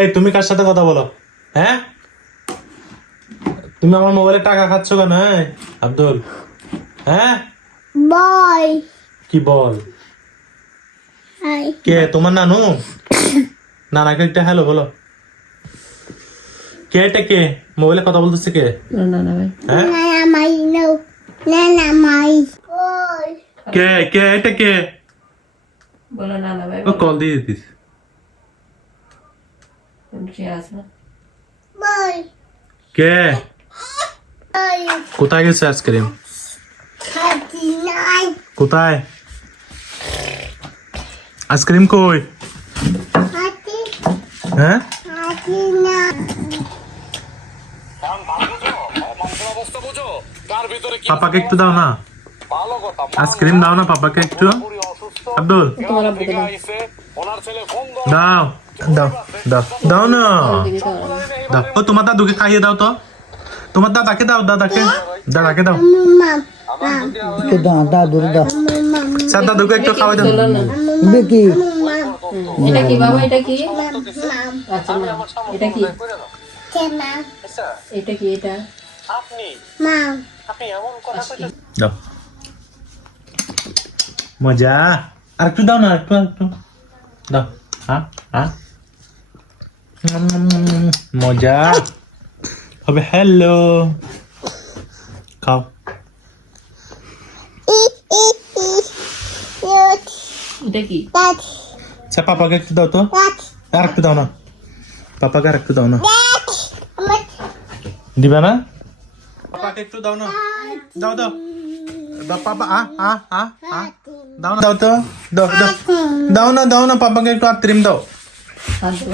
এই তুমি কার সাথে কথা বলো? হ্যাঁ, তুমি আমার মোবাইলে টাকা খাচ্ছ কেন? আব্দুল, হ্যাঁ বয় কি বল? হাই কে তোমার নানু? নানাকে একটা হ্যালো বলো। কে এটা? কে মোবাইলে কথা বলতেছে? কে? হ্যাঁ, নানা মাই নো নানা মাই বয় কে কে এটা? কে বলো নানা ভাই ও কল দিয়ে দিস? বয় কে? বয় কোথায় গেছে আইসক্রিম? খাতি নাই কোথায় আইসক্রিম? কই? খাতি হ্যাঁ, খাতি না পাপাকে একটু দাও না, আইসক্রিম দাও না পাপাকে একটু। আব্দুল তোমার আব্বুকে দাও। দাও দাও দাও দাও না, দাও। ও তোমার দাদুকে খাইয়ে দাও তো, তোমার দাদাকে দাও, দাদাকে দাদাকে দাও। মাম দাদুর দা মাম স্যার দাদুকে একটু খাওয়াই দাও। চলো না। দেখি মাম এটা কি বাবা? এটা কি? মাম আচ্ছা মা, এটা কি? কেনা এটা কি? এটা মাম দাও মজা। আর একটু দাও না, একটু একটু দাও। হ্যাঁ হ্যাঁ মজা হবে। হ্যালো, খাও। এটা কি? স্যার পাপাকে একটু দাও তো, আর একটু দাও না, পাপাকে আর একটু দাও না। দিবা না? পাপাকে একটু দাও না, দাও দাও দাও পাপা। দাও না, দাও তো, দাও দাও দাও না, দাও না পাপাকে একটু আইসক্রিম দাও। হাত ধো।